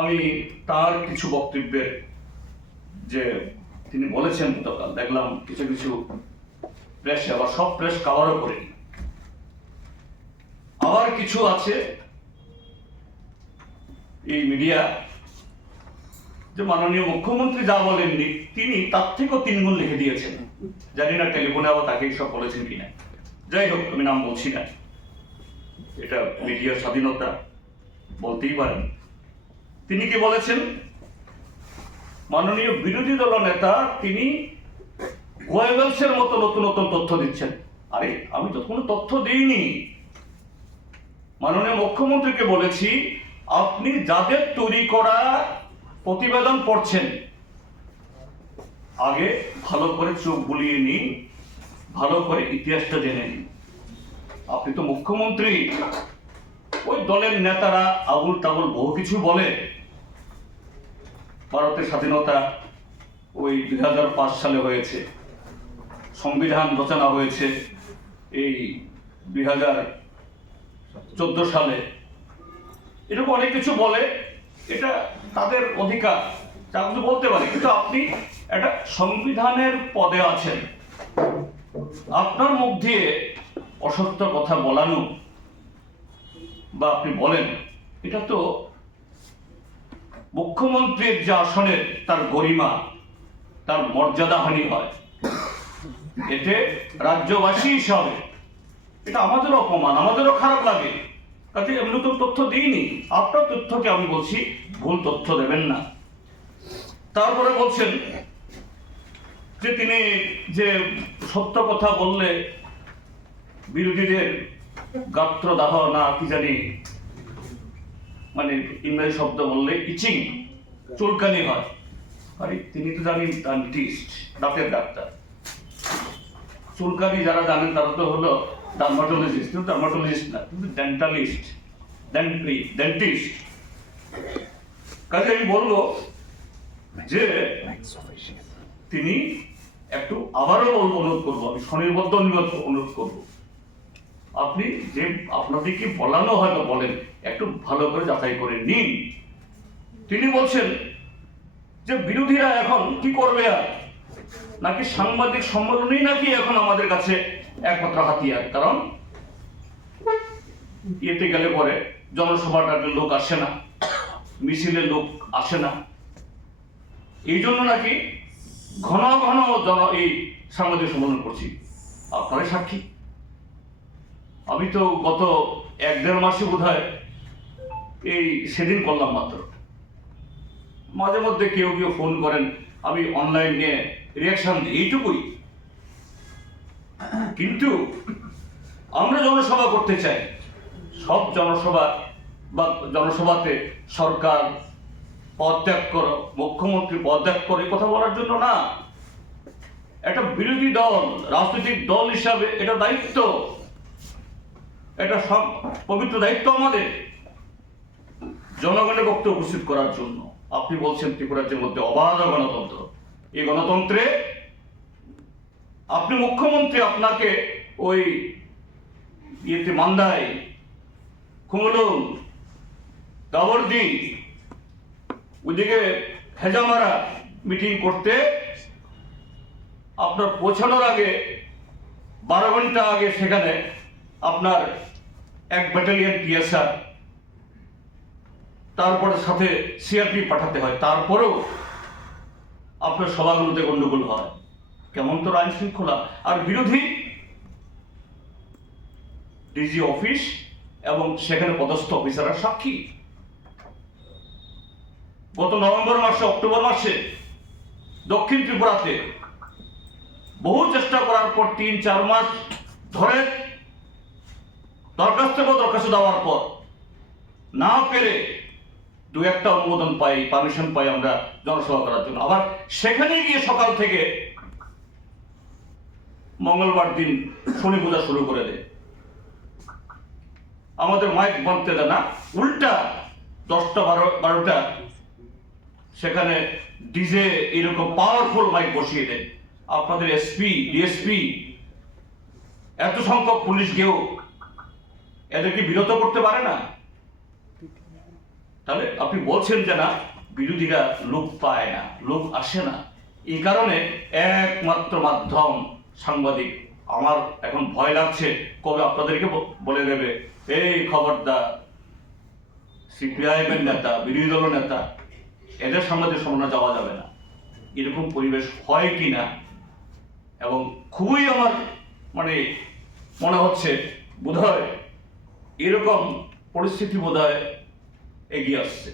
আমি তার কিছু বক্তব্যের যে তিনি বলেছেন গতকাল দেখলাম কিছু কিছু প্রেস, আবার সব প্রেস কাভারও করেনি, আবার কিছু আছে এই মিডিয়া যে মাননীয় মুখ্যমন্ত্রী যা বলেননি তিনি তার থেকেও 3 গুণ লিখে দিয়েছেন। জানি না টেলিফোনে আবার তাকে সব বলেছেন কিনা। যাই হোক, আমি নাম বলছি না, এটা মিডিয়ার স্বাধীনতা, বলতেই পারেন। তিনি কি বলেছেন? মাননীয় বিরোধী দল নেতা তিনি গোয়েবলসের মতো নতুন নতুন তথ্য দিচ্ছেন। আরে আমি তো কোনো তথ্য দিইনি। মাননীয় মুখ্যমন্ত্রীকে বলেছি আপনি যাদের তৈরি করা প্রতিবেদন পড়ছেন আগে ভালো করে চোখ বুলিয়ে নিন, ভালো করে ইতিহাসটা জেনে নিন। আপনি তো মুখ্যমন্ত্রী, ওই দলের নেতারা আবুল তাবুল বহু কিছু বলে। ভারতের স্বাধীনতা ওই 2005 সালে হয়েছে, সংবিধান রচনা হয়েছে এই 2014 সালে, এরকম অনেক কিছু বলে। এটা তাদের অধিকার, যা কিছু বলতে পারে। কিন্তু আপনি একটা সংবিধানের পদে আছেন, আপনার মুখ দিয়ে অসত্য কথা বলানো বা আপনি বলেন, এটা তো মুখ্যমন্ত্রীর যে আসনের তার গরিমা, তার মর্যাদাহানি হয়। এতে রাজ্যবাসী হিসাবে এটা আমাদেরও অপমান, আমাদেরও খারাপ লাগে। কাজে এমনি তো তথ্য দিইনি, আপনার তথ্যকে আমি বলছি ভুল তথ্য দেবেন না। তারপরে বলছেন যে তিনি যে সত্য কথা বললে বিরোধীদের গাত্রদাহ না কি জানি, মানে ইংরেজি শব্দ বললে ইচিং, চুলকানি হয়। আরে তিনি তো জানেন ডেন্টিস্ট, দাঁতের ডাক্তার। চুলকানি যারা জানেন তারা তো হলো ডার্মাটোলজিস্ট, কিন্তু ডার্মাটোলজিস্ট না, কিন্তু ডেন্টালিস্ট, ডেন্টিস্ট। কাজে আমি বলবো যে তিনি একটু আবারও অনুরোধ করবো, আমি স্বনির্বদ্ধ অনুরোধ করবো, আপনি যে আপনাদেরকে বলানো হয়তো বলেন, একটু ভালো করে যাচাই করে নিন। তিনি বলছেন যে বিরোধীরা এখন কি করবে, আর নাকি সাংবাদিক সম্মেলনই নাকি এখন আমাদের কাছে একমাত্র হাতিয়ার। কারণ এতে গেলে পরে জনসভাটাতে লোক আসে না, মিছিলে লোক আসে না, এই জন্য নাকি ঘন ঘন এই সাংবাদিক সম্মেলন করছি। আপনারাই সাক্ষী। আমি তো গত 1-1.5 মাসে বোধহয় এই সেদিন করলাম মাত্র। মাঝে মধ্যে কেউ কেউ ফোন করেন, আমি অনলাইন নিয়ে রিয়াকশন দিই, এইটুকুই। কিন্তু আমরা জনসভা করতে চাই, সব জনসভা বা জনসভাতে সরকার পদত্যাগ করো, মুখ্যমন্ত্রী পদত্যাগ করে কথা বলার জন্য না। একটা বিরোধী দল, রাজনৈতিক দল হিসাবে এটা দায়িত্ব, এটা সব পবিত্র দায়িত্ব আমাদের জনগণের বক্তব্য উপস্থিত করার জন্য। আপনি বলছেন ত্রিপুরাজ্যের মধ্যে অবাধ গণতন্ত্র, এই গণতন্ত্রে আপনি মুখ্যমন্ত্রী, আপনাকে ওই ইয়েতে মান্দায়, খুমলুং, দাবরদি, ওইদিকে হেজামারা মিটিং করতে আপনার পৌঁছানোর আগে 12 ঘন্টা আগে সেখানে আপনার 1 ব্যাটালিয়ন পিএসআর, তারপরে সাথে সিআরপি পাঠাতে হয়। তারপরেও আপনার সভাগুলোতে গন্ডগোল হয়। কেমন তো আইন শৃঙ্খলা। আর বিরোধী ডিজি অফিস এবং সেখানে পদস্থ অফিসাররা সাক্ষী। গত নভেম্বর মাসে, অক্টোবর মাসে দক্ষিণ ত্রিপুরাতে বহু চেষ্টা করার পর 3-4 মাস ধরে দরখাস্ত দেওয়ার পর না পেরে 2-1টা অনুমোদন পাই, পারমিশন পাই আমরা জনসভা করার জন্য। আবার সেখানে গিয়ে সকাল থেকে মঙ্গলবার দিন শনি পূজা শুরু করে দেয়। আমাদের মাইক বাঁধতে দেয় না, উল্টা 10টা-12টা সেখানে ডিজে এরকম পাওয়ারফুল মাইক বসিয়ে দেয়। আপনাদের এসপি, ডিএসপি, এত সংখ্যক পুলিশ গিয়েও এদেরকে বিরত করতে পারে না। তাহলে আপনি বলছেন যে না, বিরোধীরা লোক পায় না, লোক আসে না, এই কারণে একমাত্র মাধ্যম সাংবাদিক। আমার এখন ভয় লাগছে কবে আপনাদেরকে বলে দেবে, এই খবরদার, সিপিআইএম এর নেতা, বিরোধী দল নেতা, এদের সাংবাদিক সম্মেলনে যাওয়া যাবে না। এরকম পরিবেশ হয় কি না, এবং খুবই আমার মানে মনে হচ্ছে বোধহয় এরকম পরিস্থিতি বোধহয় এগিয়ে আসছে।